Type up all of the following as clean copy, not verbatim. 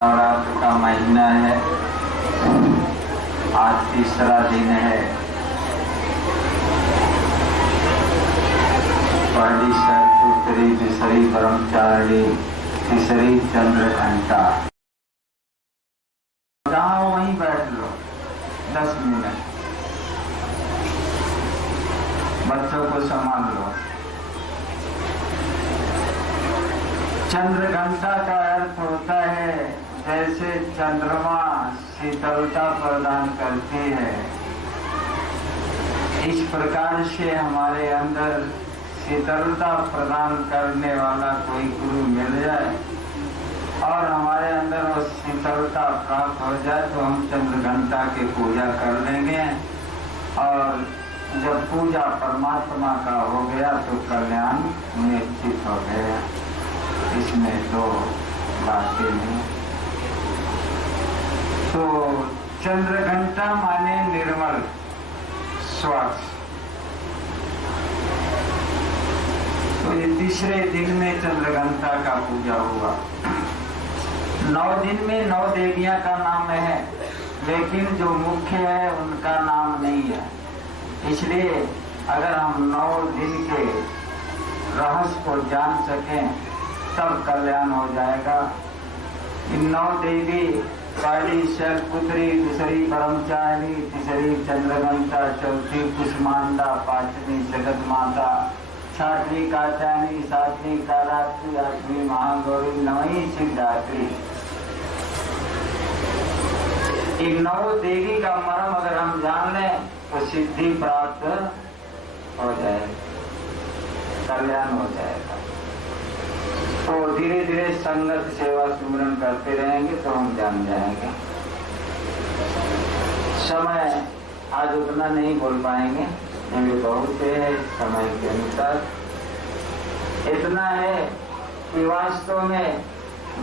नवरात्र का महीना है। आज तीसरा दिन है। पहली शरपुत्री, दूसरी ब्रह्मचारिणी, तीसरी चंद्रघंटा। जहाँ वहीं बैठ लो 10 मिनट, बच्चों को संभाल लो। चंद्रघंटा का अर्थ होता है जैसे चंद्रमा शीतलता प्रदान करती है, इस प्रकार से हमारे अंदर शीतलता प्रदान करने वाला कोई गुरु मिल जाए और हमारे अंदर वो शीतलता प्राप्त हो जाए तो हम चंद्रघंटा की पूजा कर लेंगे। और जब पूजा परमात्मा का हो गया तो कल्याण निश्चित हो गया। इसमें तो बातें नहीं। तो चंद्रघंटा माने निर्मल, स्वच्छ। तो ये तीसरे दिन में चंद्रघंटा का पूजा हुआ। 9 दिन में 9 देवियां का नाम है, लेकिन जो मुख्य है उनका नाम नहीं है। इसलिए अगर हम 9 दिन के रहस्य को जान सकें तब कल्याण हो जाएगा। इन 9 देवी, पहली शैलपुत्री, दूसरी ब्रह्मचारिणी, तीसरी चंद्रघंटा, चौथी कुष्मांडा, पांचवी जगत माता, छठवीं कात्यायनी, सातवीं कारात्री, आठवीं महागौरी, 9वीं सिद्धात्री। इन 9 देवी का मर्म अगर हम जान लें तो सिद्धि प्राप्त हो जाएगी, कल्याण हो जाएगा। तो धीरे धीरे संगत सेवा सुमिरन करते रहेंगे तो हम जान जाएंगे। समय आज उतना नहीं बोल पाएंगे क्योंकि बहुत है समय के अनुसार। इतना है कि वास्तव में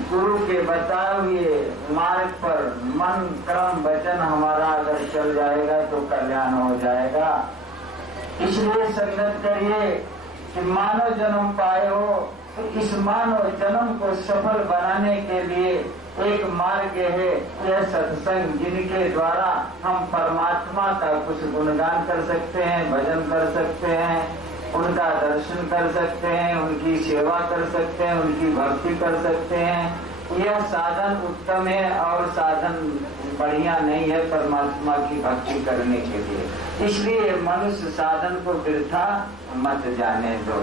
गुरु के बताए हुए मार्ग पर मन कर्म वचन हमारा अगर चल जाएगा तो कल्याण हो जाएगा। इसलिए संगत करिए कि मानव जन्म पाए हो तो इस मानव जन्म को सफल बनाने के लिए एक मार्ग है यह सत्संग, जिनके द्वारा हम परमात्मा का कुछ गुणगान कर सकते हैं, भजन कर सकते हैं, उनका दर्शन कर सकते हैं, उनकी सेवा कर सकते हैं, उनकी भक्ति कर सकते हैं। यह साधन उत्तम है और साधन बढ़िया नहीं है परमात्मा की भक्ति करने के लिए। इसलिए मनुष्य साधन को वृथा मत जाने दो,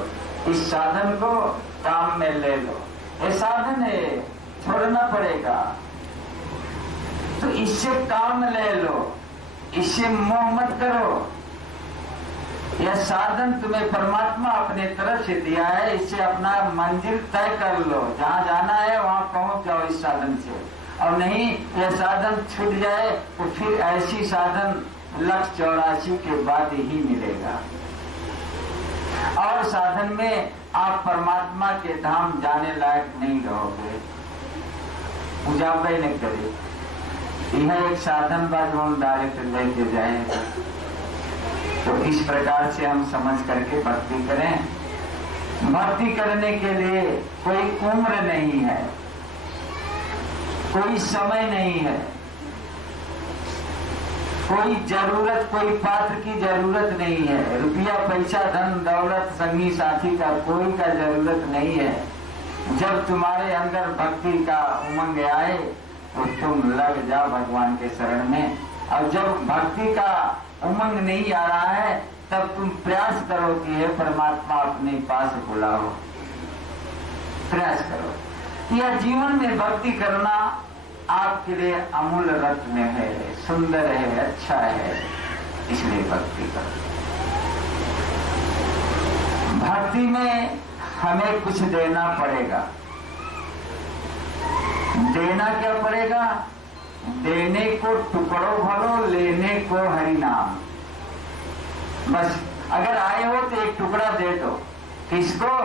इस साधन को काम में ले लो। ये साधन है, छोड़ना पड़ेगा तो इससे काम ले लो, इससे मोह मत करो। यह साधन तुम्हें परमात्मा अपने तरफ से दिया है, इससे अपना मंजिल तय कर लो। जहाँ जाना है वहाँ पहुँच जाओ इस साधन से। और नहीं यह साधन छूट जाए तो फिर ऐसी साधन 184 के बाद ही मिलेगा। और साधन में आप परमात्मा के धाम जाने लायक नहीं रहोगे। पूजा भाई नहीं करे, यह एक साधन बाद हम डायरेक्ट लेके जाएंगे। तो इस प्रकार से हम समझ करके भक्ति करें। भक्ति करने के लिए कोई उम्र नहीं है, कोई समय नहीं है, कोई जरूरत, कोई पात्र की जरूरत नहीं है। रुपया पैसा धन दौलत संगी साथी का कोई का जरूरत नहीं है। जब तुम्हारे अंदर भक्ति का उमंग आए तो तुम लग जाओ भगवान के शरण में। और जब भक्ति का उमंग नहीं आ रहा है तब तुम प्रयास करो कि हे परमात्मा अपने पास बुलाओ। प्रयास करो। यह जीवन में भक्ति करना आपके लिए अमूल्य रत्न है, सुंदर है, अच्छा है। इसलिए भक्ति करो। भक्ति में हमें कुछ देना पड़ेगा। देना क्या पड़ेगा? देने को टुकड़ों भरो, लेने को हरि नाम। बस अगर आए हो तो एक टुकड़ा दे दो। किसको?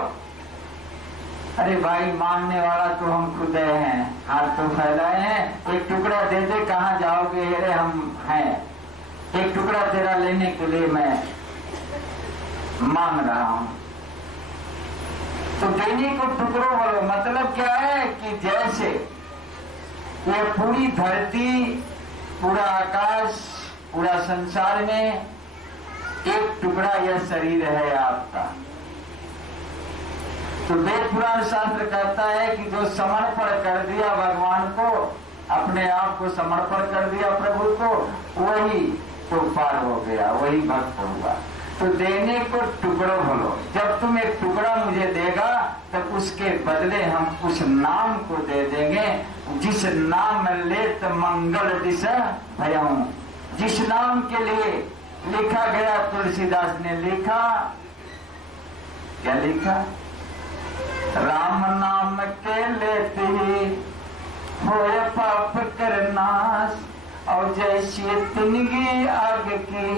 अरे भाई मांगने वाला तो हम खुद हैं, हाथ तो फैलाए हैं, एक टुकड़ा दे दे। कहाँ जाओगे? अरे हम हैं, एक टुकड़ा तेरा लेने के लिए मैं मांग रहा हूं। तो देने को टुकड़ों वालों मतलब क्या है कि जैसे ये पूरी धरती, पूरा आकाश, पूरा संसार में एक टुकड़ा यह शरीर है आपका। तो वेद पुराण शास्त्र कहता है कि जो समर्पण कर दिया भगवान को, अपने आप को समर्पण कर दिया प्रभु को, वही तो पार हो गया, वही भक्त होगा। तो देने को टुकड़ों बोलो। जब तुम एक टुकड़ा मुझे देगा तब उसके बदले हम उस नाम को दे देंगे, जिस नाम ले तो मंगल दिश भयऊ। जिस नाम के लिए लिखा गया, तुलसीदास ने लिखा, क्या लिखा? राम नाम के लेते ही होए पाप करनाश, और जैसे तिनगी आग की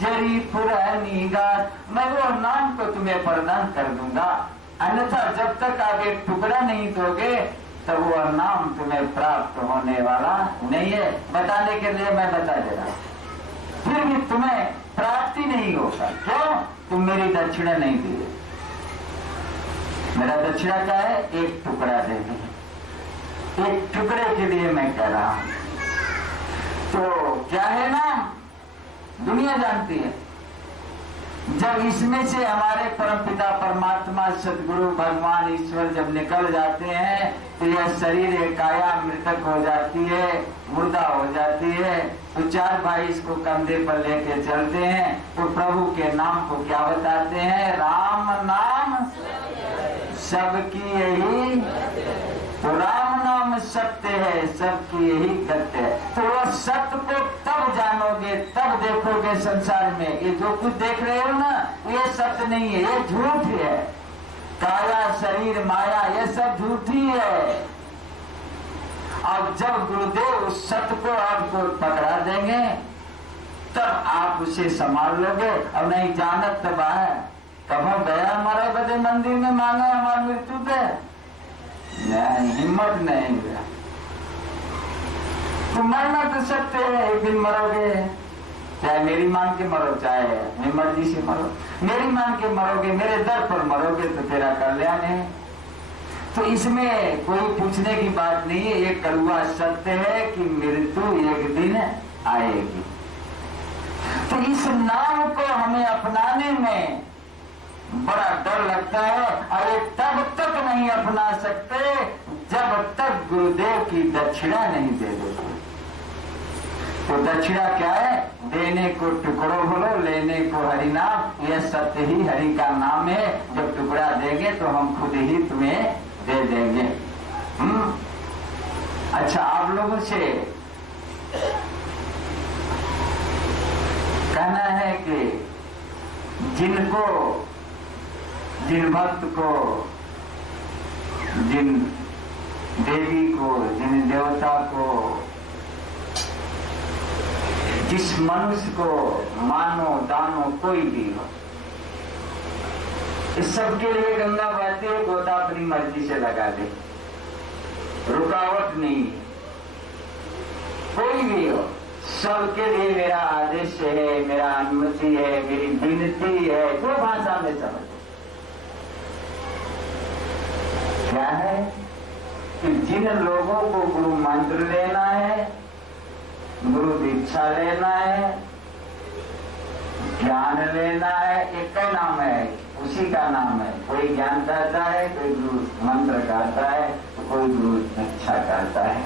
जरी पुरानी गात। मैं वो नाम को तुम्हें प्रदान कर दूंगा, अन्यथा जब तक आप एक टुकड़ा नहीं दोगे तब वो नाम तुम्हें प्राप्त होने वाला नहीं है। बताने के लिए मैं बता दे रहा हूं, फिर भी तुम्हें प्राप्ति नहीं होगा। क्यों? तुम मेरी दक्षिणा नहीं दी। मेरा दक्षिणा क्या है? एक टुकड़ा देंगे। एक टुकड़े के लिए मैं कह रहा हूं। तो क्या है ना, दुनिया जानती है। जब इसमें से हमारे परमपिता परमात्मा सदगुरु भगवान ईश्वर जब निकल जाते हैं तो यह शरीर एक काया मृतक हो जाती है, मुर्दा हो जाती है। तो चार भाई इसको कंधे पर लेके चलते हैं, तो प्रभु के नाम को क्या बताते हैं? राम नाम सबकी यही, तो राम नाम सत्य है, सबकी यही गत्य है। तो वह सत्य को तब जानोगे, तब देखोगे संसार में। ये जो कुछ देख रहे हो ना, ये सत्य नहीं है, ये झूठ है। काया शरीर माया ये सब झूठी है। और जब गुरुदेव उस सत्य को आपको पकड़ा देंगे तब आप उसे संभाल लोगे। और नहीं जानत तब है, कब गया हमारे बड़े मंदिर में मांगा हमारी मृत्यु पे, नहीं, हिम्मत नहीं गया। तो मरना तो सत्य है, एक दिन मरोगे, चाहे मेरी मांग के मरो, चाहे मेरी मर्जी से मरो। मेरी मांग के मरोगे, मेरे दर पर मरोगे तो तेरा कल्याण है। तो इसमें कोई पूछने की बात नहीं है। ये कड़वा सत्य है कि मृत्यु एक दिन आएगी। तो इस नाम को हमें अपनाने में बड़ा डर लगता है, और ये तब तक नहीं अपना सकते जब तक गुरुदेव की दक्षिणा नहीं दे देते। तो दक्षिणा क्या है? देने को टुकड़ों बोलो, लेने को हरि नाम। यह सत्य ही हरि का नाम है। जब टुकड़ा देंगे तो हम खुद ही तुम्हें दे देंगे। अच्छा, आप लोगों से कहना है कि जिनको, जिन भक्त को, जिन देवी को, जिन देवता को, जिस मनुष्य को मानो दानो कोई भी हो, इस सब के लिए गंगा बहती है, गोता अपनी मर्जी से लगा दे, रुकावट नहीं। कोई भी हो, सबके लिए मेरा आदेश है, मेरा अनुमति है, मेरी विनती है, जो भाषा में समझो। क्या है कि जिन लोगों को गुरु मंत्र लेना है, गुरु दीक्षा लेना है, ज्ञान लेना है, एक का नाम है, उसी का नाम है। कोई ज्ञान कहता है, कोई गुरु मंत्र कहता है, तो कोई गुरु दीक्षा कहता है।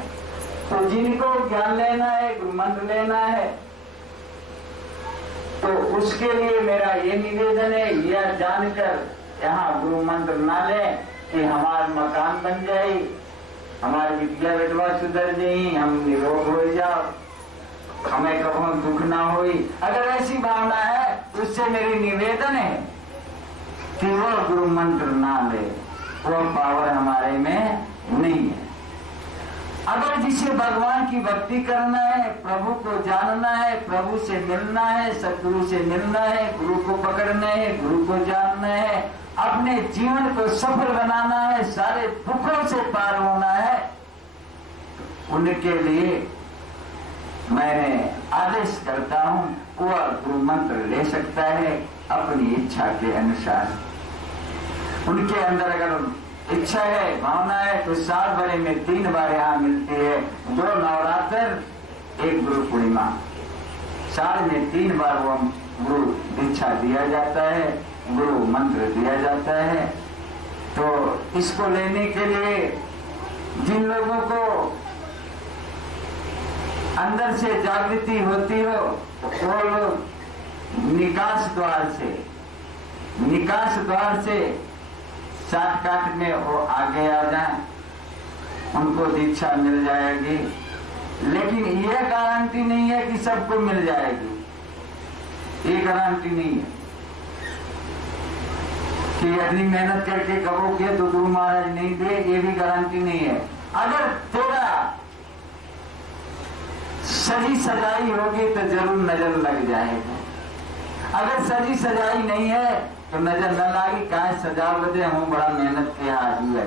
तो जिनको ज्ञान लेना है, गुरु मंत्र लेना है, तो उसके लिए मेरा ये निवेदन है, यह जानकर यहाँ गुरु मंत्र ना ले कि हमारा मकान बन जाए, हमारी विद्या विधवा सुधर जाए, हम निरोग हो जाओ, हमें कभी दुख ना होई। अगर ऐसी भावना है तो उससे मेरी निवेदन है कि वो गुरु मंत्र ना ले, वो पावर हमारे में नहीं है। अगर जिसे भगवान की भक्ति करना है, प्रभु को जानना है, प्रभु से मिलना है, सतगुरु से मिलना है, गुरु को पकड़ना है, गुरु को जानना है, अपने जीवन को सफल बनाना है, सारे दुखों से पार होना है, उनके लिए मैं आदेश करता हूं, वह गुरु मंत्र ले सकता है अपनी इच्छा के अनुसार। उनके अंदर अगर इच्छा है, भावना है तो साल भरे में 3 बार यहाँ मिलती है। 2 नवरात्र, 1 गुरु पूर्णिमा। साल में 3 बार वो गुरु दीक्षा दिया जाता है, गुरु मंत्र दिया जाता है। तो इसको लेने के लिए जिन लोगों को अंदर से जागृति होती हो वो लोग निकास द्वार से शॉर्टकट में वो आगे आ जाए, उनको दीक्षा मिल जाएगी। लेकिन यह गारंटी नहीं है कि सबको मिल जाएगी, ये गारंटी नहीं है कि यदि मेहनत करके करोगे तो गुरु महाराज नहीं दे, ये भी गारंटी नहीं है। अगर तेरा सजी सजाई होगी तो जरूर नजर लग जाएगा। अगर सजी सजाई नहीं है तो नजर न लागी, काहे सजाव बदे हम बड़ा मेहनत किया आदमी है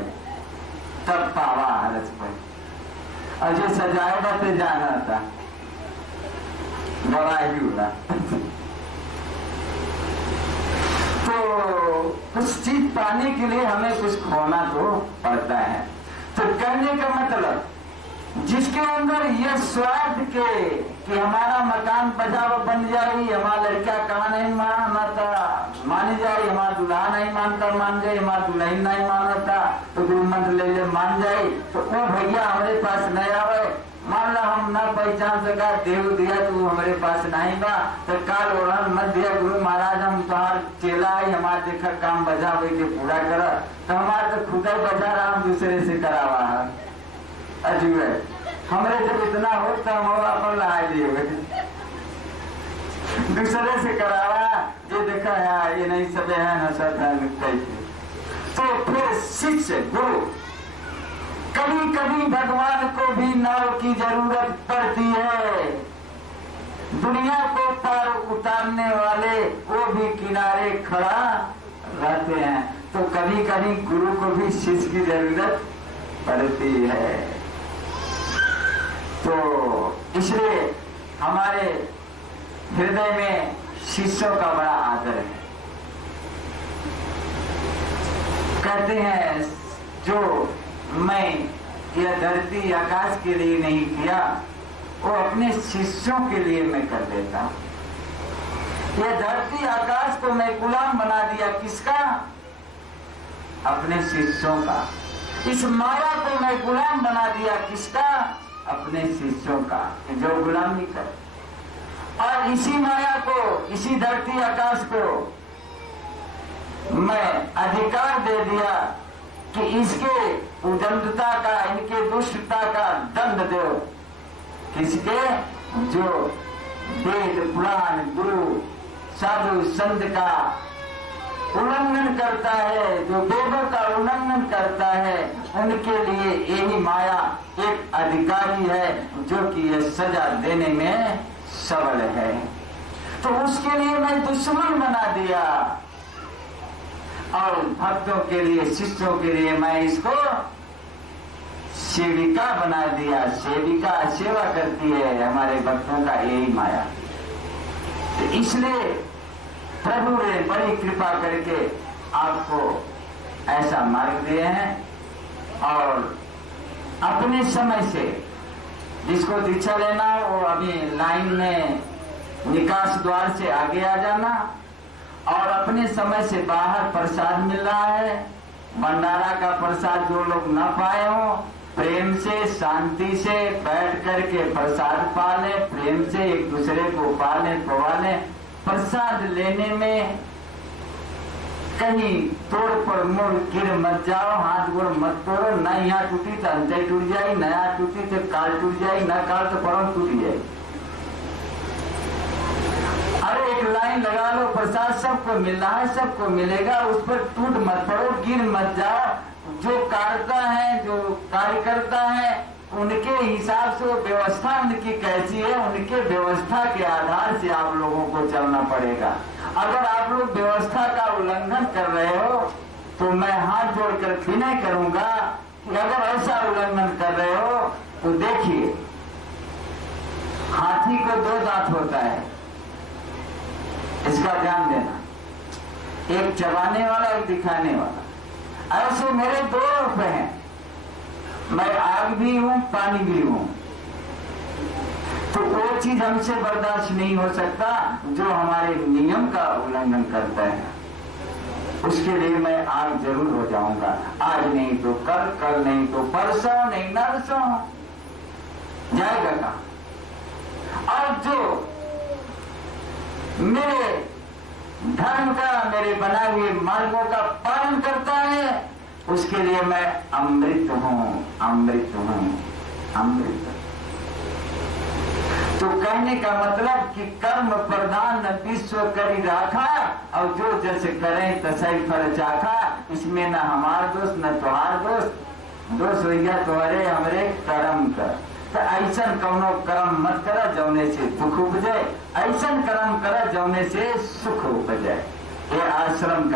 तब पावा हरस पर। और जो सजाएगा तो जाना था बड़ा ही होगा। तो कुछ चीज पाने के लिए हमें कुछ खोना तो पड़ता है। तो कहने का मतलब जिसके अंदर यह स्वार्थ के कि हमारा मकान बचाव बन जाए, हमारा लड़का कहाँ नहीं मानी जाए, हमारा दूल्हा नहीं मानता मान जाए, हमारा दुल्हन नहीं मानता तो गुरु मंत्र ले मान जाए, तो वो भैया हमारे पास नहीं आवे। मान लो हम न पहचान सका, देव दिया तो हमारे पास नहीं बा, तो काल ओढ़न मत दिया गुरु महाराज हम तुम्हार चेला है, हमारे देखा काम बजा के पूरा कर, तो हमारे तो खुदा बजा रहा हम दूसरे से करावा है। अजीब है, हमरे जब इतना हो तो हम अपन ला दिए दूसरे से करावा, ये देखा है ये नहीं सब है हंसत है। तो फिर शिष्य गुरु, कभी कभी भगवान को भी नाव की जरूरत पड़ती है। दुनिया को पार उतारने वाले वो भी किनारे खड़ा रहते हैं, तो कभी कभी गुरु को भी शिष्य की जरूरत पड़ती है। तो इसलिए हमारे हृदय में शिष्यों का बड़ा आदर है। कहते हैं जो मैं यह धरती आकाश के लिए नहीं किया वो अपने शिष्यों के लिए मैं कर देता हूं। यह धरती आकाश को मैं गुलाम बना दिया, किसका? अपने शिष्यों का। इस माया को मैं गुलाम बना दिया, किसका? अपने शिष्यों का, जो गुलामी कर। और इसी माया को, इसी धरती आकाश को मैं अधिकार दे दिया कि इसके उदंडता का, इनके दुष्टता का दंड दो। किसके? जो वेद पुराण गुरु साधु संत का उल्लंघन करता है, जो वेदों का उल्लंघन करता है, उनके लिए यही माया एक अधिकारी है जो कि यह सजा देने में सबल है। तो उसके लिए मैं दुश्मन बना दिया और भक्तों के लिए, शिष्यों के लिए मैं इसको सेविका बना दिया। सेविका सेवा करती है हमारे भक्तों का, यही माया। तो इसलिए प्रभु ने बड़ी कृपा करके आपको ऐसा मार्ग दिए हैं और अपने समय से जिसको दीक्षा लेना वो अभी लाइन में निकास द्वार से आगे आ जाना और अपने समय से बाहर प्रसाद मिल रहा है। भंडारा का प्रसाद जो लोग न पाए हो, प्रेम से शांति से बैठ करके प्रसाद पा ले, प्रेम से एक दूसरे को पाले पवाले। प्रसाद लेने में कहीं तोड़ पर मुड़ गिर मत जाओ, हाथ गोड़ मत तोड़ो। न यहाँ टूटी तो अंतर टूट जाए, न यहाँ टूटी तो काल टूट जाए, न काल तो परम टूट जाए। अरे एक लाइन लगा लो, प्रसाद सबको मिल रहा है, सबको मिलेगा, उस पर टूट मत पड़ो, गिर मत जाओ। जो कार्यता है, जो कार्यकर्ता है, उनके हिसाब से व्यवस्था उनकी कैसी है, उनके व्यवस्था के आधार से आप लोगों को चलना पड़ेगा। अगर आप लोग व्यवस्था का उल्लंघन कर रहे हो तो मैं हाथ जोड़कर विनय करूंगा कि अगर ऐसा उल्लंघन कर रहे हो तो देखिए, हाथी को 2 दांत होता है, इसका ध्यान देना, एक चबाने वाला, एक दिखाने वाला। ऐसे मेरे दो रूप हैं, मैं आग भी हूं, पानी भी हूं। तो वो चीज हमसे बर्दाश्त नहीं हो सकता जो हमारे नियम का उल्लंघन करता है। उसके लिए मैं आग जरूर हो जाऊंगा, आज नहीं तो कल, कल नहीं तो परसों, नहीं नरसों, जाएगा कहां। और जो मेरे धर्म का, मेरे बनाए हुए मार्गों का पालन करता है, उसके लिए मैं अमृत हूं, अमृत हूं, अमृत। तो कहने का मतलब कि कर्म प्रधान विश्व करी राखा, और जो जैसे करें तसई फल चाखा। इसमें न हमार दोस्त न तुहार दोस्त, दोस्त भैया तुम्हारे हमरे कर्म कर। तो ऐसा कौनो कर्म मत करा जौने से दुख उपजे, ऐसा कर्म करा जौने से सुख उपजे। ये आश्रम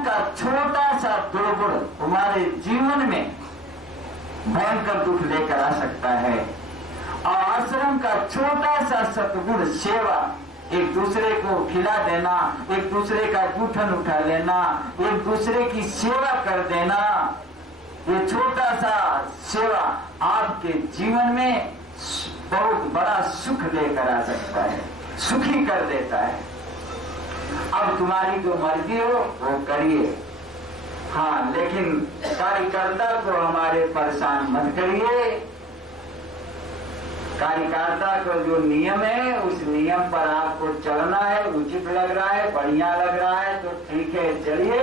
का छोटा सा दुर्गुण तुम्हारे जीवन में भयंकर दुख लेकर आ सकता है। और आश्रम का छोटा सा सतगुण सेवा, एक दूसरे को खिला देना, एक दूसरे का जूठन उठा लेना, एक दूसरे की सेवा कर देना, ये छोटा सा सेवा आपके जीवन में बहुत बड़ा सुख लेकर आ सकता है, सुखी कर देता है। अब तुम्हारी जो मर्जी हो वो करिए, हाँ, लेकिन कार्यकर्ता को हमारे परेशान मत करिए। कार्यकर्ता को जो नियम है उस नियम पर आपको चलना है, उचित लग रहा है, बढ़िया लग रहा है तो ठीक है चलिए,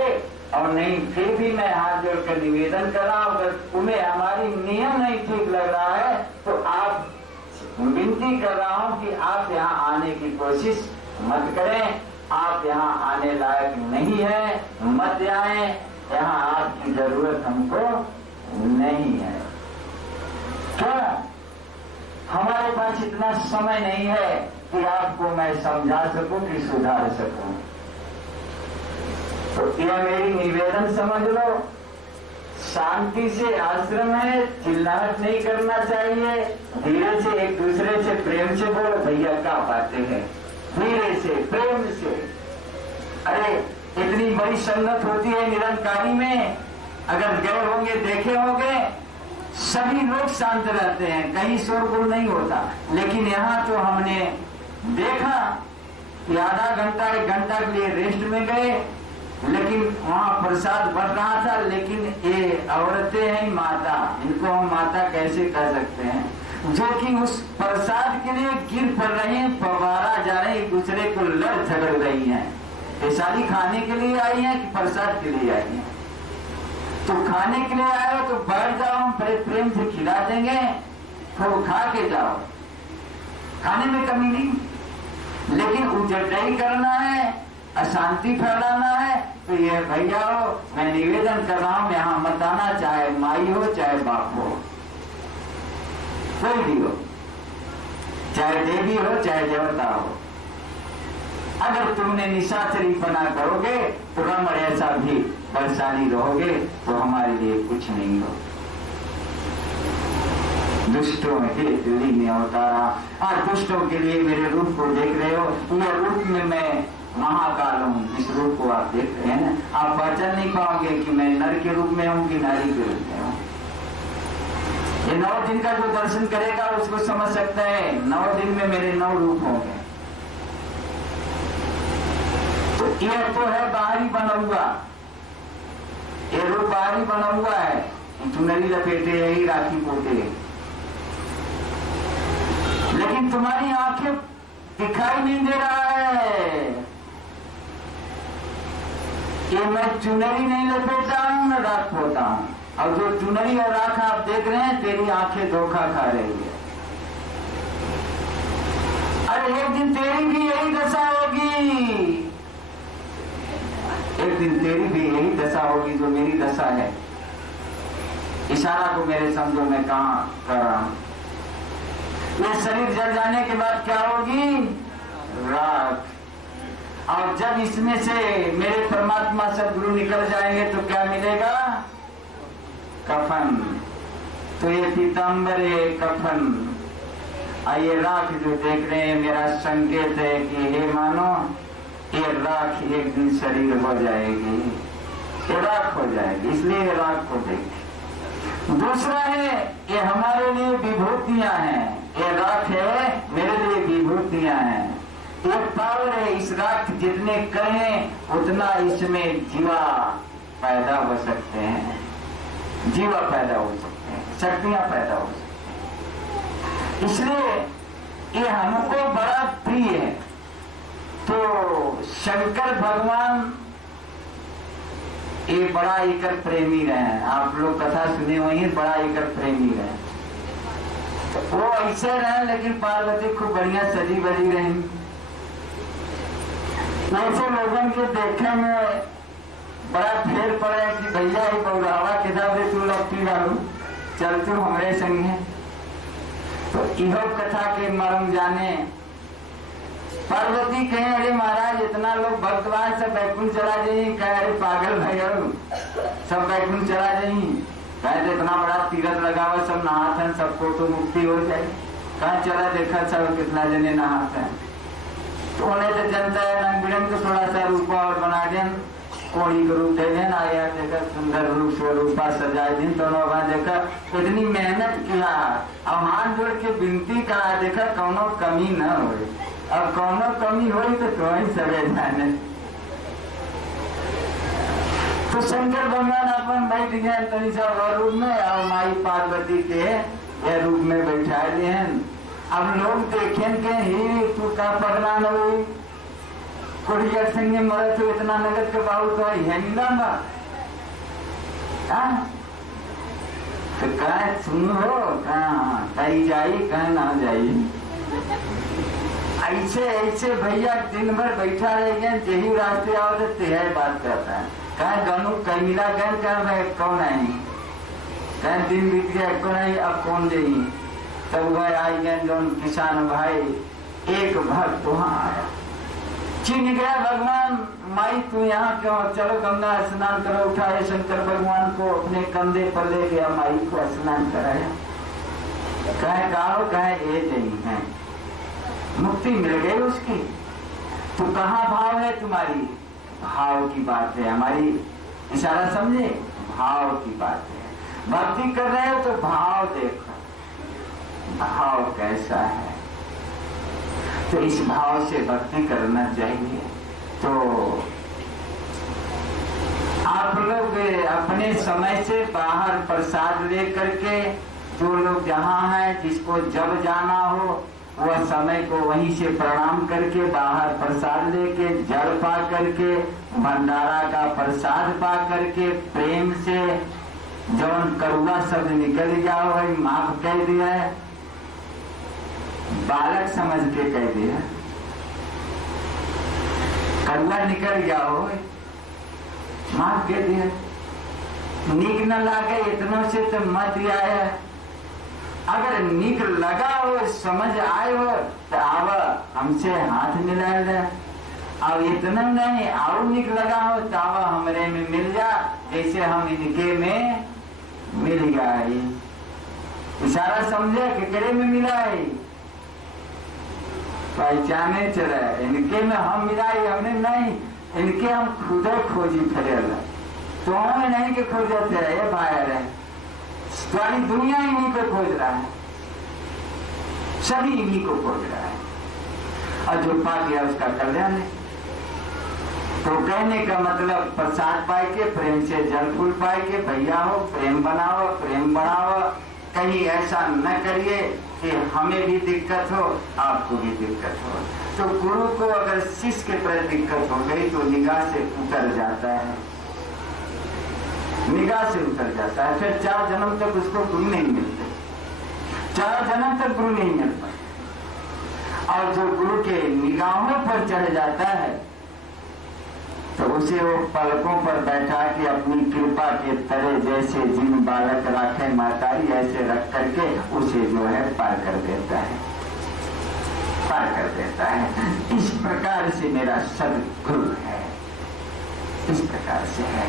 और नहीं फिर भी मैं हाथ जोड़कर निवेदन कर रहा हूं, अगर तुम्हें हमारी नियम नहीं ठीक लग रहा है तो आप विनती कर रहा हूं कि आप यहाँ आने की कोशिश मत करें। आप यहाँ आने लायक नहीं है, मत आए, यहाँ आपकी जरूरत हमको नहीं है। क्या हमारे पास इतना समय नहीं है कि आपको मैं समझा सकूं कि सुधार सकूं। तो यह मेरी निवेदन समझ लो, शांति से आश्रम है, चिल्लाहट नहीं करना चाहिए, धीरे से एक दूसरे से प्रेम से बोलो, भैया क्या बातें हैं, धीरे से प्रेम से। अरे इतनी बड़ी संगत होती है निरंकारी में, अगर गए होंगे देखे होंगे, सभी लोग शांत रहते हैं, कहीं शोरगुल नहीं होता। लेकिन यहाँ तो हमने देखा कि आधा घंटा एक घंटा के लिए रेस्ट में गए, लेकिन वहाँ प्रसाद बढ़ रहा था, लेकिन ये औरतें हैं माता, इनको हम माता कैसे कह सकते हैं, जो कि उस प्रसाद के लिए गिर पड़ रही हैं, फवारा जा रहे हैं, एक दूसरे को लड़ झगड़ रही हैं। ये सारी खाने के लिए आई हैं कि प्रसाद के लिए आई हैं? तो खाने के लिए आए हो तो बैठ जाओ, हम बड़े प्रेम से खिला देंगे, तो खा के जाओ, खाने में कमी नहीं। लेकिन उजड़ाई करना है, अशांति फैलाना है, तो ये भैया हो, मैं निवेदन कर रहा हूं यहाँ मत आना, चाहे माई हो चाहे बाप हो, कोई भी हो, चाहे देवी हो चाहे देवता हो। अगर तुमने निशाचरीपना करोगे तो रमण ऐसा भी परेशानी रहोगे तो हमारे लिए कुछ नहीं हो। दुष्टों के दिल्ली में अवतारा, और दुष्टों के लिए मेरे रूप को देख रहे हो, यह रूप में मैं महाकाल हूँ। इस रूप को आप देख रहे हैं ना, आप पहचान नहीं पाओगे कि मैं नर के रूप में हूँ कि नारी के रूप में हूँ। ये 9 दिन का जो दर्शन करेगा उसको समझ सकता है 9 दिन में मेरे 9 रूप होंगे। तो यह तो है बाहरी बना हुआ, ये रूप बाहरी बना हुआ है, चुनरी लपेटे यही राखी पोते, लेकिन तुम्हारी आंखें दिखाई नहीं दे रहा है कि मैं चुनरी नहीं लपेटा हूं, मैं राख पोता हूं। और जो चुनरी और राख आप देख रहे हैं, तेरी आंखें धोखा खा रही है। अरे एक दिन तेरी भी यही दशा होगी, एक दिन तेरी भी यही दशा होगी जो मेरी दशा है। इशारा को मेरे समझो मैं कहां कर रहा हूं। ये शरीर जल जाने के बाद क्या होगी? राख। और जब इसमें से मेरे परमात्मा सदगुरु निकल जाएंगे तो क्या मिलेगा? कफन। तो ये पीताम्बर है कफन, और ये राख जो देख रहे हैं मेरा संकेत है कि हे मानो ये राख एक दिन शरीर हो जाएगी, ये राख हो जाएगी, इसलिए ये राख को देखें। दूसरा है ये हमारे लिए विभूतियां हैं, ये राख है मेरे लिए विभूतियां हैं, ये पावर है। इस राख जितने करें उतना इसमें जीवा पैदा हो सकते हैं, जीवा पैदा हो सकते हैं, शक्तियां पैदा हो सकती हैं। इसलिए ये हमको बड़ा प्रिय है। तो शंकर भगवान ये बड़ा इकर प्रेमी रहे, आप लोग कथा सुने वही, बड़ा इकर प्रेमी रहे। तो वो ऐसे रहे, लेकिन पार्वती खूब बढ़िया सजी बजी रही। ऐसे लोगों के देखे में बड़ा फेर पड़े कि भैया ही बौरावा किताब तू लगती डालू, चल तू हमारे संग है। तो इहो कथा के मर्म जाने। पार्वती कहे अरे महाराज इतना लोग भक्तवान सब बैकुंठ चला जाई, कहे अरे पागल भैया सब बैकुंठ चला जाई, कहे इतना बड़ा तीरथ लगावा, सब नहाते हैं, सबको तो मुक्ति हो जाए। कहा चला देखा सब कितना जने नहाते हैं। तो उन्हें तो जनता है रंग बिरंग को थोड़ा सा रूपा और बना दें, कोड़ी का रूप दे दें, आया देखा सुंदर रूप स्वरूपा सजाए दिन। तो लोग देखा इतनी मेहनत किया, अब हाथ जोड़ के विनती कहा, देखा कौनो कमी न हो, अब कौनो कमी हो तो ही सगे जाने। तो शंकर भगवान अपन बैठ गए तनी सब रूप में, और माई पार्वती के रूप में बैठा लिए हैं। अब लोग देखें के ही तू का पगला न हुई, कुड़िया संगे मरे तो इतना नगद के बाबू तो है मिलांगा। तो कहे सुन हो कहीं जाई कहे ना जाई, ऐसे ऐसे भैया दिन भर बैठा रहेंगे, यही रास्ते आओ तो तेरा बात करता है। कहे गनु कहीं मिला गए, कहे कौन आई, कहे दिन बीत गया कौन आई, अब कौन जाई। तब वह आई गए जो किसान भाई, एक भक्त वहां आया, चिन्ह गया भगवान माई तू यहाँ क्यों, चलो गंगा स्नान करो। उठाए शंकर भगवान को अपने कंधे पर ले गया, माई को स्नान कराया। कहे कहो कहे ये नहीं है, मुक्ति मिल गई उसकी। तो कहाँ भाव है तुम्हारी, भाव की बात है, हमारी इशारा समझे, भाव की बात है। भक्ति कर रहे हो तो भाव देखो, भाव कैसा है। तो इस भाव से भक्ति करना चाहिए। तो आप लोग अपने समय से बाहर प्रसाद लेकर के, जो लोग जहाँ हैं जिसको जब जाना हो वह समय को वहीं से प्रणाम करके बाहर प्रसाद लेके, जल पा करके, भंडारा का प्रसाद पा करके, प्रेम से जौन करुआ शब्द निकल जाओ भाई माफ कह दिया है, बालक समझ के कह दिया, करुआ निकल गया हो माफ कह दिया, नीक न लागे इतनों से तो मत आया। अगर नीक लगा हो समझ आए हो तो आव हमसे हाथ मिला दे, अब इतना नहीं आओ नीक लगा हो तो आव हमरे में मिल जा, जैसे हम इनके में मिल गए। इशारा समझे केकरे में मिला है, पहचाने चला, इनके में हम मिलाई, हमने नहीं, इनके हम खुद खोजी फिर, तो हमें नहीं के खोजे थे ये बाहर है, सारी दुनिया इन्हीं को खोज रहा है, सभी इन्हीं को खोज रहा है, और जो पा गया उसका कल्याण है। तो कहने का मतलब प्रसाद पाए के, प्रेम से जल फूल पाए के, भैया हो प्रेम बनाओ, प्रेम बढ़ाओ, कहीं ऐसा न करिए कि हमें भी दिक्कत हो आपको भी दिक्कत हो। तो गुरु को अगर शिष्य के प्रति दिक्कत हो गई तो निगाह से उतर जाता है, निगाह से उतर जाता है, फिर 4 जन्म तक उसको गुरु नहीं मिलते, 4 जन्म तक गुरु नहीं मिलता। और जो गुरु के निगाहों पर चढ़ जाता है तो उसे वो पलकों पर बैठा के अपनी कृपा के तरह जैसे जिन बालक राखे मातारी ऐसे रख करके उसे जो है पार कर देता है, पार कर देता है। इस प्रकार से मेरा सदगुरु है, इस प्रकार से है।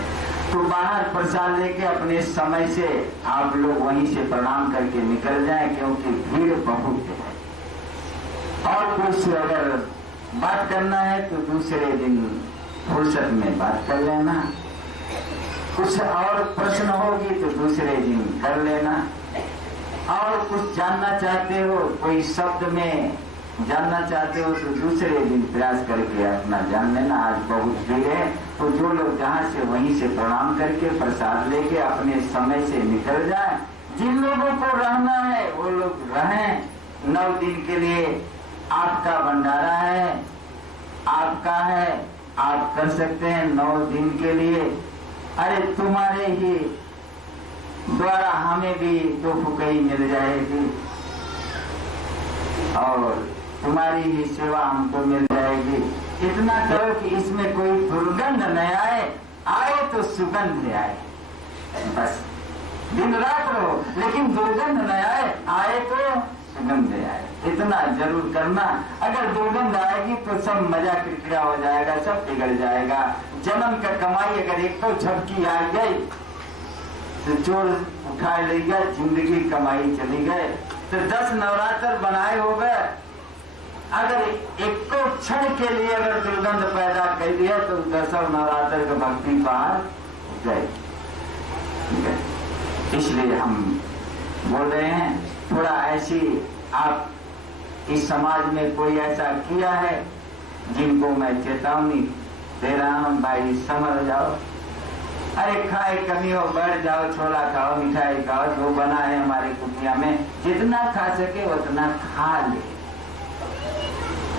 तो बाहर प्रसाद लेके अपने समय से आप लोग वहीं से प्रणाम करके निकल जाएं, क्योंकि भीड़ बहुत है। और कुछ अगर बात करना है तो दूसरे दिन फुर्सत में बात कर लेना, कुछ और प्रश्न होगी तो दूसरे दिन कर लेना, और कुछ जानना चाहते हो, कोई शब्द में जानना चाहते हो तो दूसरे दिन प्रयास करके अपना जान लेना। आज बहुत भीड़ है, तो जो लोग जहाँ से वहीं से प्रणाम करके प्रसाद लेके अपने समय से निकल जाए। जिन लोगों को रहना है वो लोग रहें। 9 दिन के लिए आपका भंडारा है, आपका है, आप कर सकते हैं 9 दिन के लिए। अरे तुम्हारे ही द्वारा हमें भी 2 फुकई मिल जाएगी और तुम्हारी ही सेवा हमको मिल जाएगी। इतना करो कि इसमें कोई दुर्गंध न आए, आए तो सुगंध आए। बस दिन रात रहो लेकिन दुर्गंध न आए, आए तो सुगंध आए। इतना जरूर करना। अगर दुर्गंध आएगी तो सब मजा किरकिरा हो जाएगा, सब बिगड़ जाएगा। जन्म का कमाई अगर एक तो झपकी आ गई तो चोर उठा ले गया, जिंदगी कमाई चली गए। तो 10 नवरात्र बनाए हो गए, अगर एक को क्षण के लिए अगर दुर्गंध पैदा कर दिया तो 10 नवरात्र का भक्ति पार गए। इसलिए हम बोल रहे हैं, थोड़ा ऐसी आप इस समाज में कोई ऐसा किया है जिनको मैं चेतावनी दे रहा हूं, भाई समझ जाओ। अरे खाए कमी हो बढ़ जाओ, छोला खाओ, मिठाई खाओ, जो बना है हमारी कुटिया में, जितना खा सके उतना खा ले,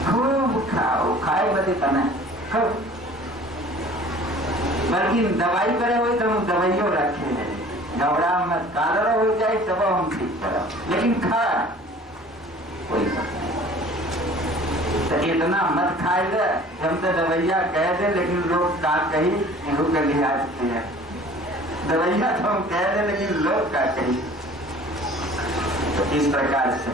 खूब खाओ, खाए बदे तना खाओ। बल्कि दवाई करे हुई तो हम दवाइयों रखे हैं, घबरा मत, कालर हो जाए तब हम ठीक करो, लेकिन खा कोई तो इतना मत खाएगा। हम तो दवैया कह दे लेकिन लोग का कही इनको का लिहाज किया। दवैया तो हम कह दे लेकिन लोग का कही। तो इस प्रकार से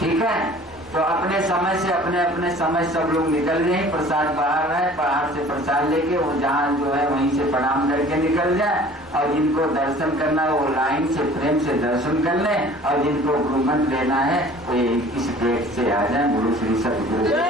ठीक है। तो अपने समय से अपने समय सब लोग निकल गए। प्रसाद बाहर है, बाहर से प्रसाद लेके वो जहाँ जो है वहीं से प्रणाम करके निकल जाए। और जिनको दर्शन करना है वो लाइन से प्रेम से दर्शन कर लें, और जिनको गुरुमंत्र लेना है वो इस गेट से आ जाए। गुरु श्री सतगुरु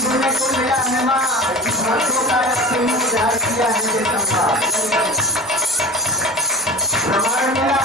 तूने को मिला है माँ भक्तों का तुमने उद्धार किया है जगदम्बा प्रमाण मिला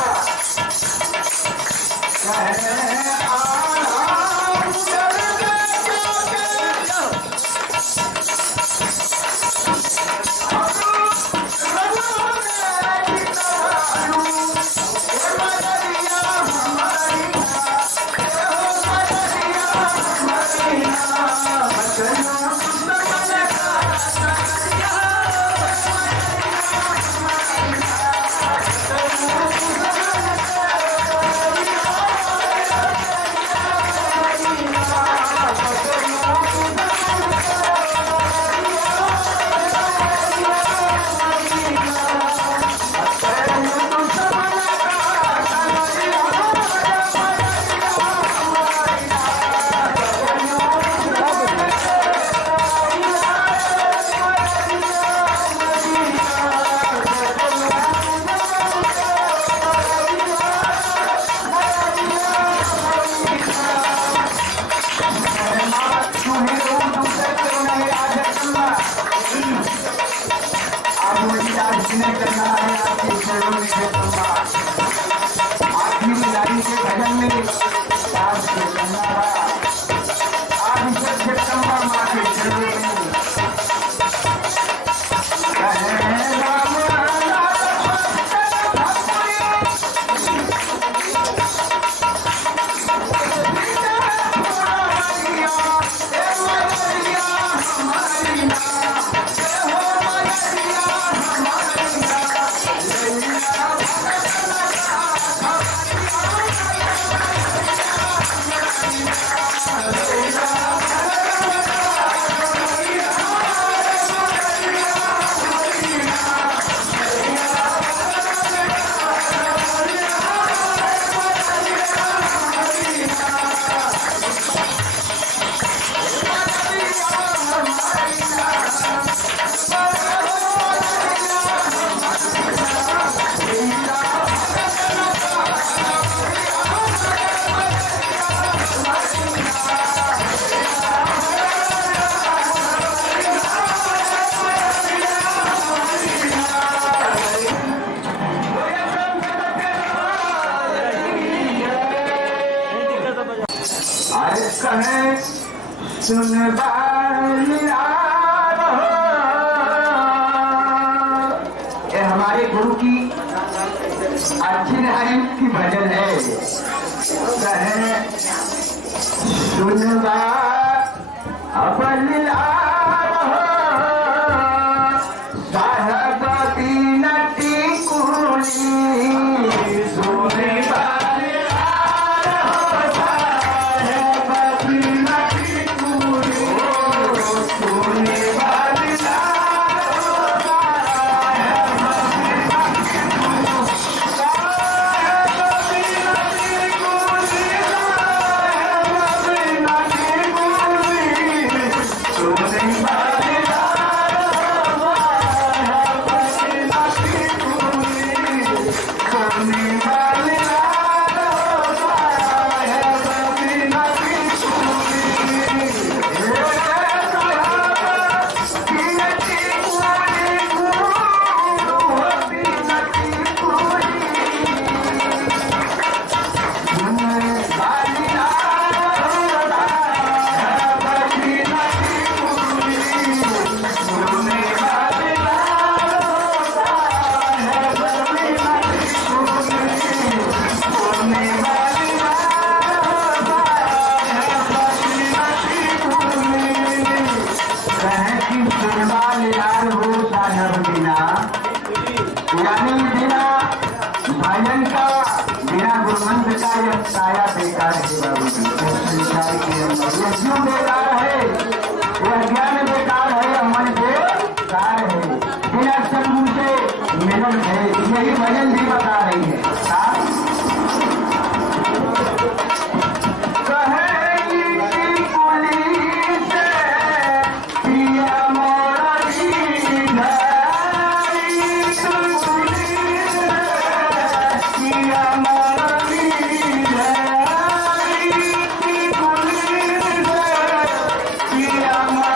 सुन ये हमारे गुरु की अच्छी नारी की भजन है। सुनवा साहब बीनती कुली साया बेकार है बाबू जी, क्यों बेकार है? यह ज्ञान बेकार है, मन बेकार है, बिना सदगुरु से मिलन है। यही भजन भी बता रही है। Ram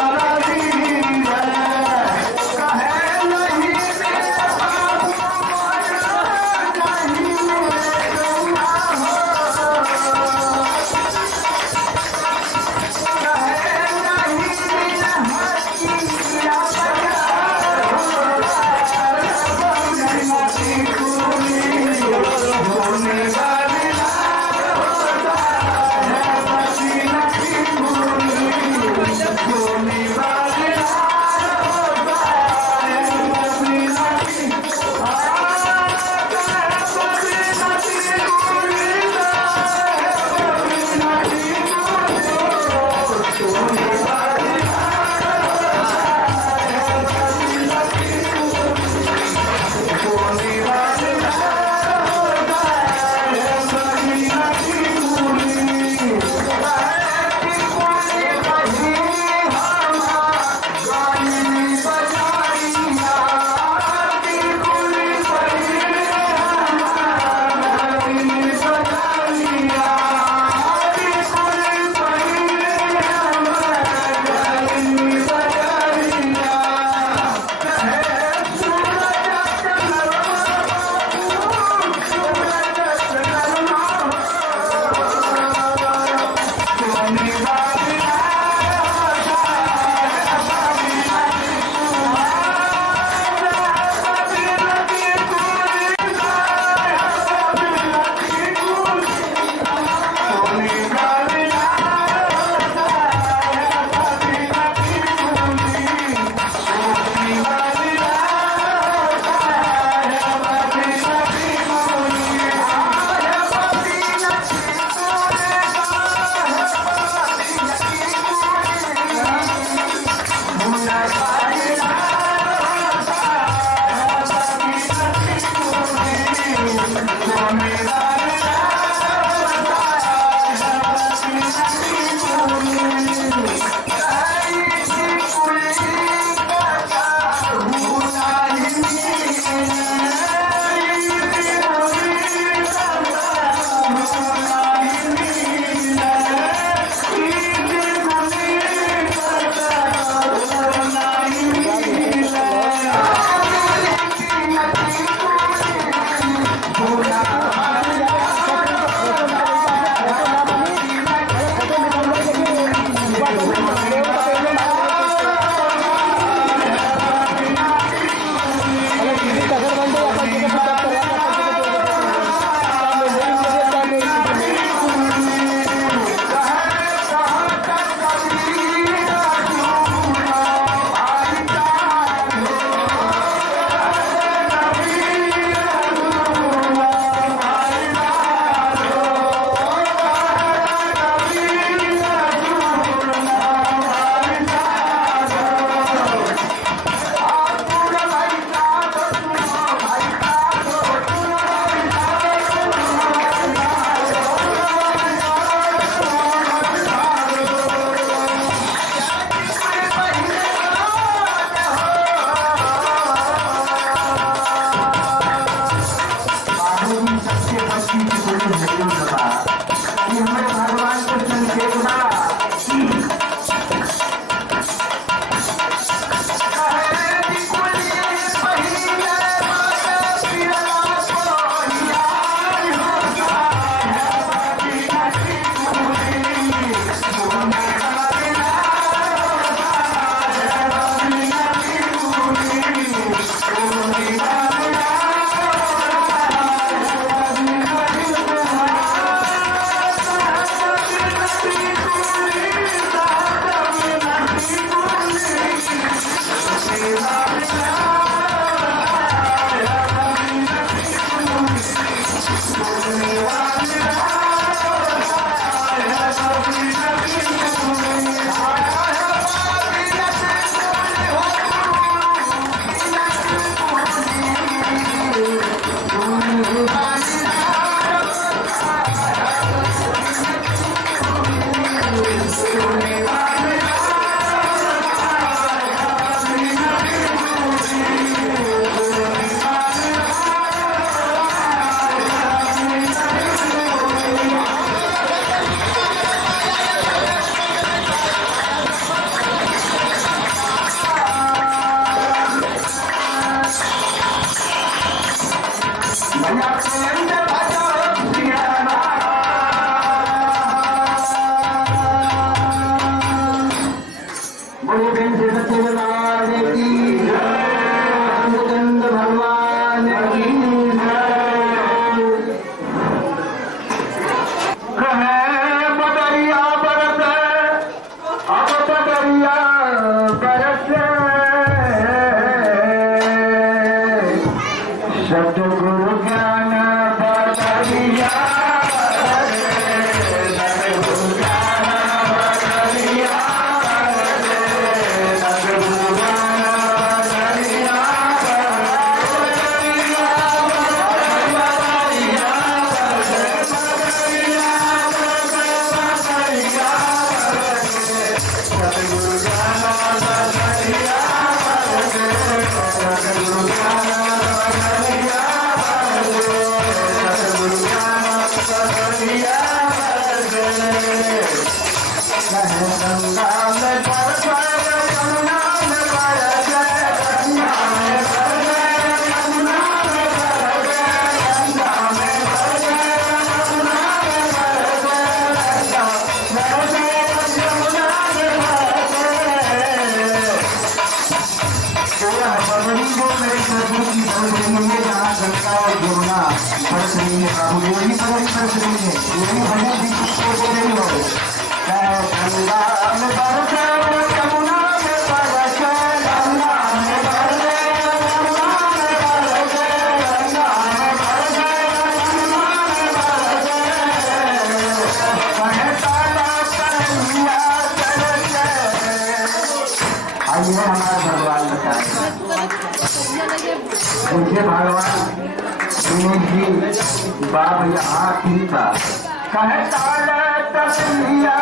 भगवान बाब यहाँ की था कहता तस्मिया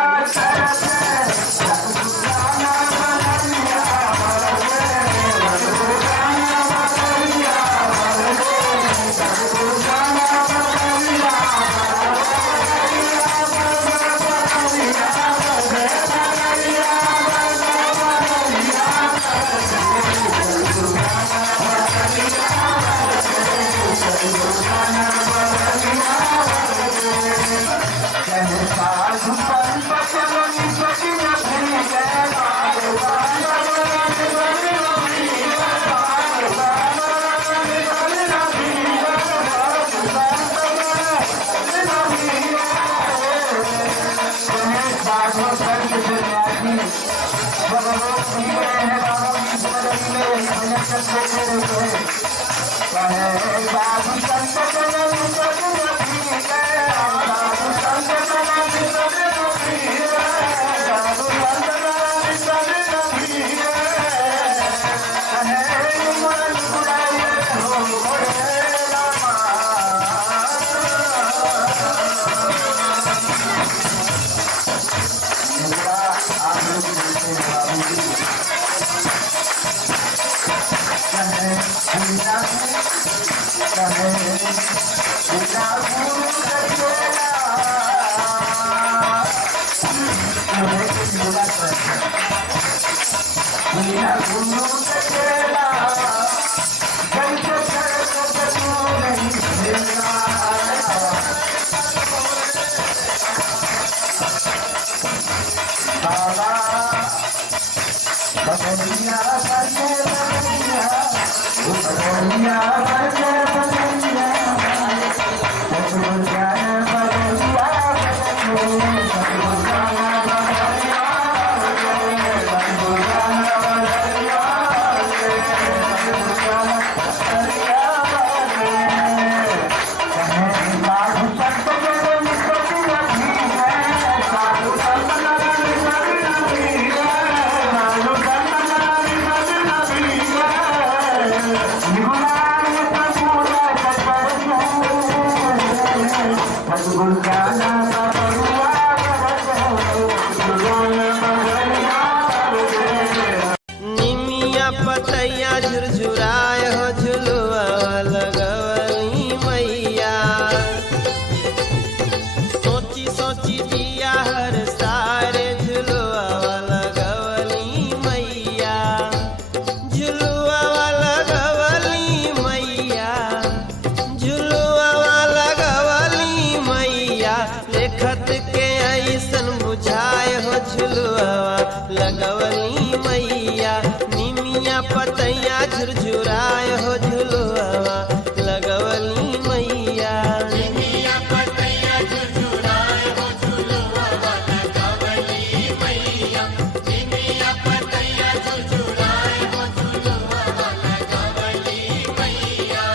पतैया झुरझुराय हो झुलुआ लगवली मैया सोची सोची दिया हर सारे झुलुआ लगवली मैया झुलुआ लगवली मैया झुलुआ लगवली मैया देखत के ऐसन बुझाए हो झुलुआ लगवली मैया पतैया झुरझुराय हो झुलुआ लगवली मैया पतैया झुरझुराय हो झुलुआ लगवली मैया पतैया झुरझुराय हो झुलुआ लगवली मैया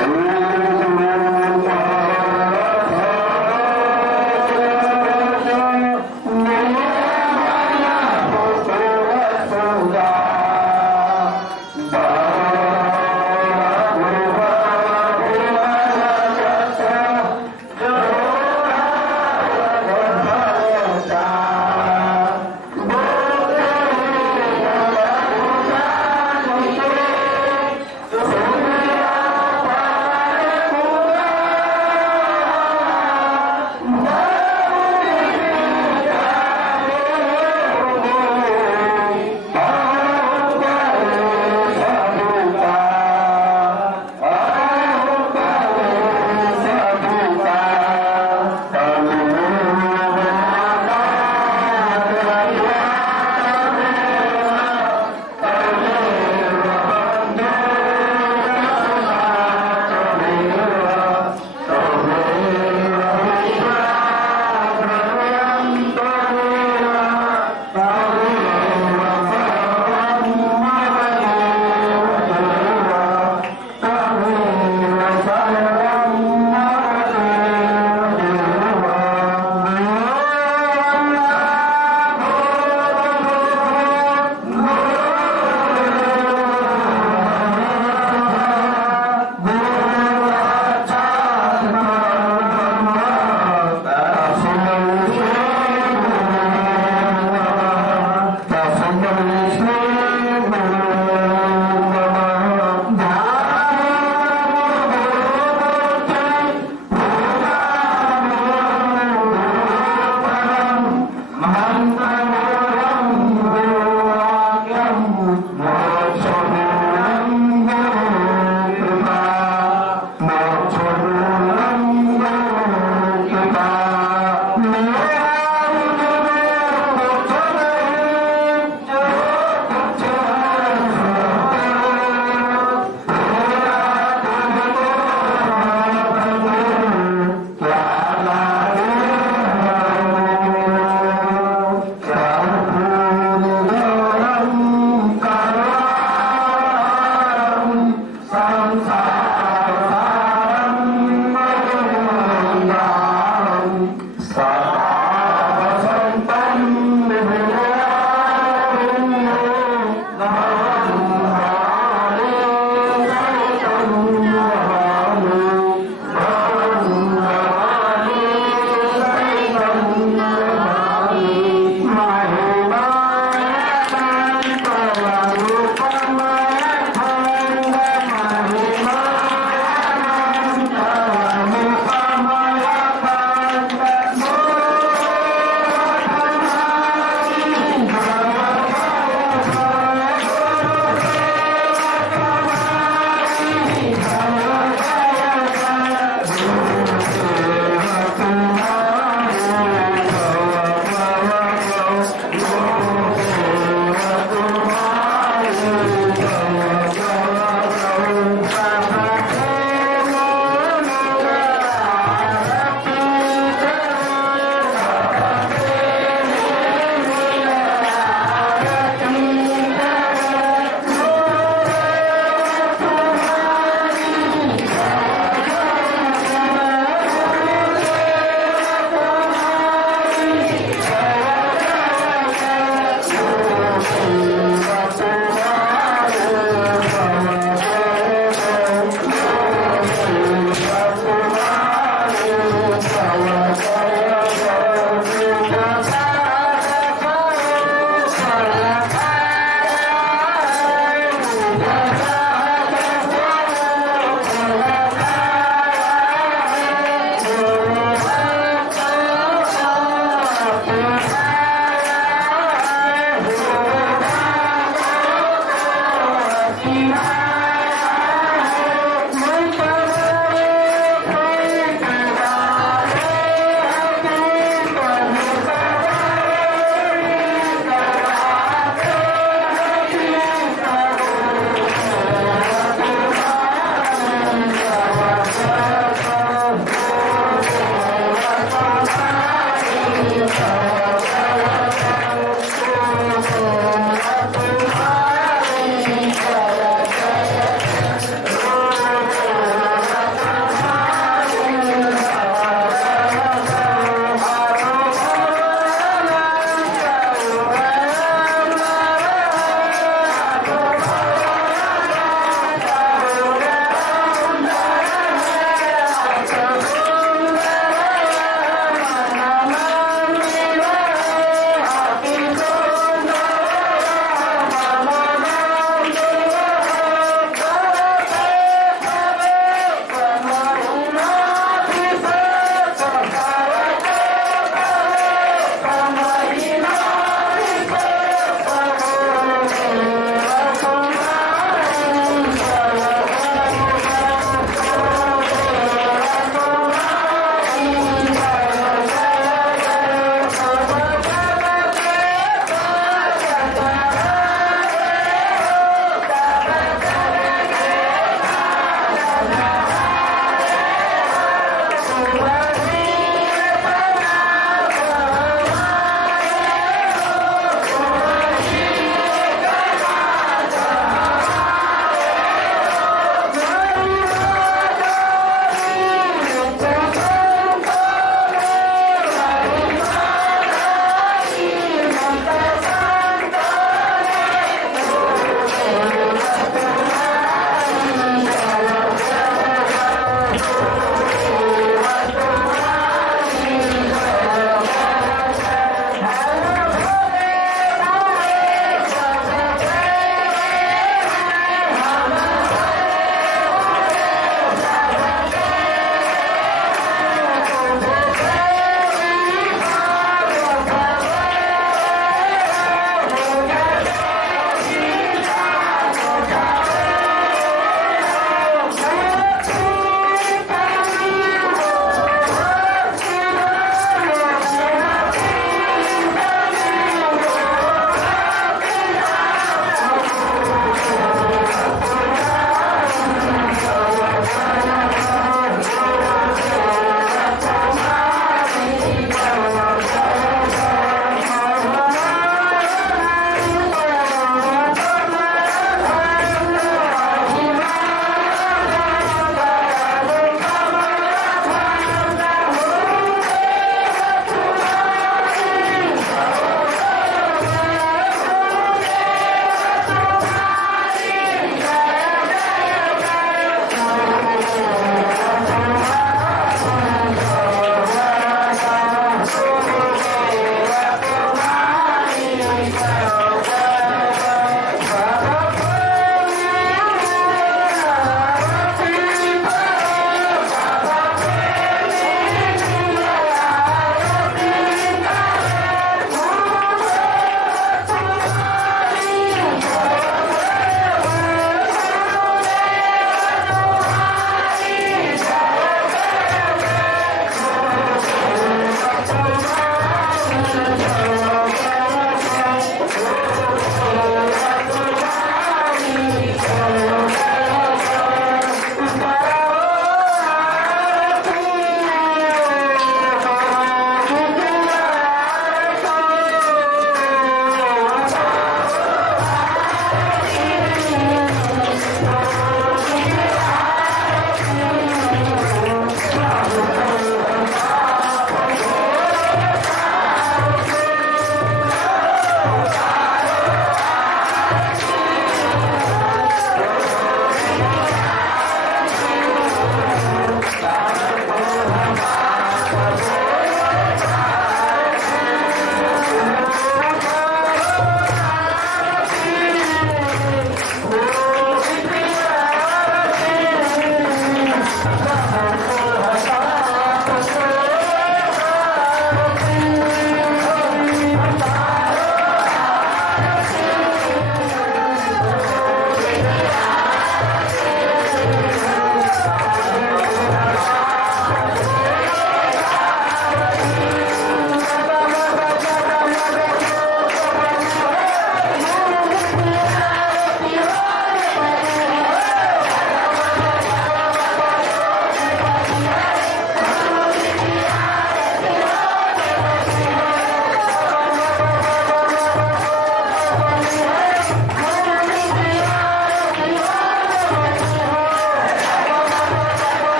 Hare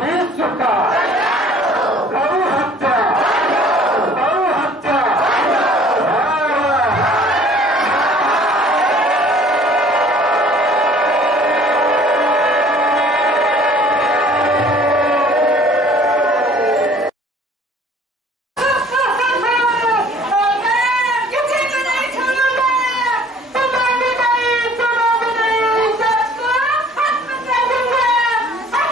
भिक्षुका, गौ हत्या, गौ हत्या। Thank you.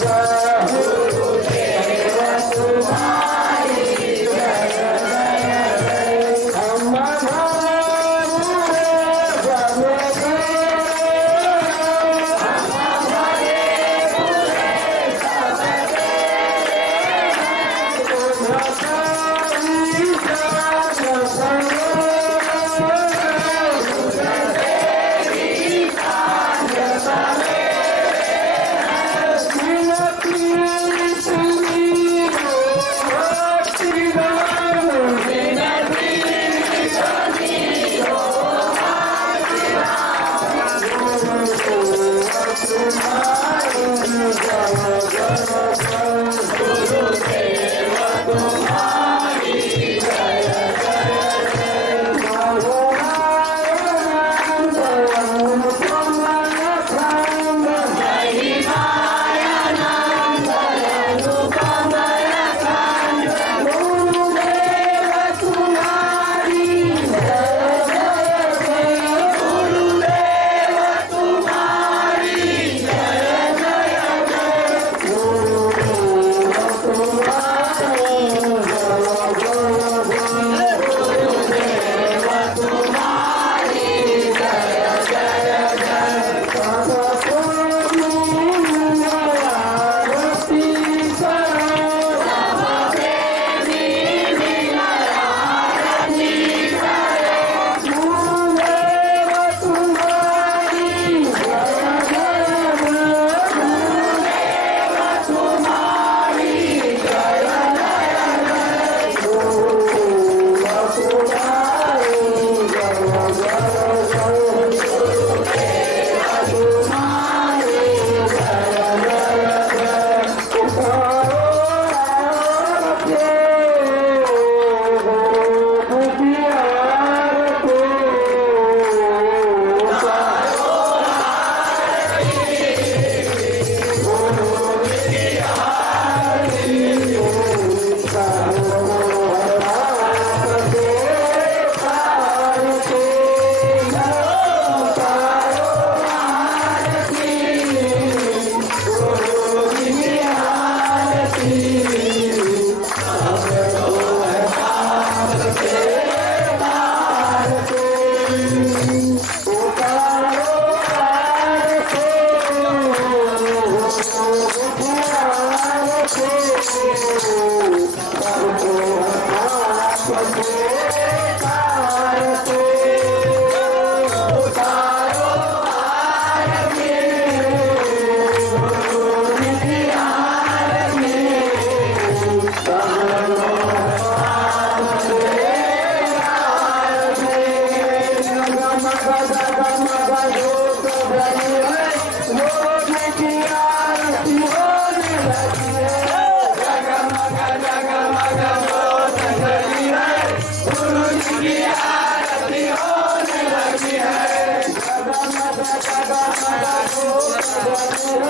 Jaya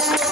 Jai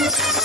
Thank you.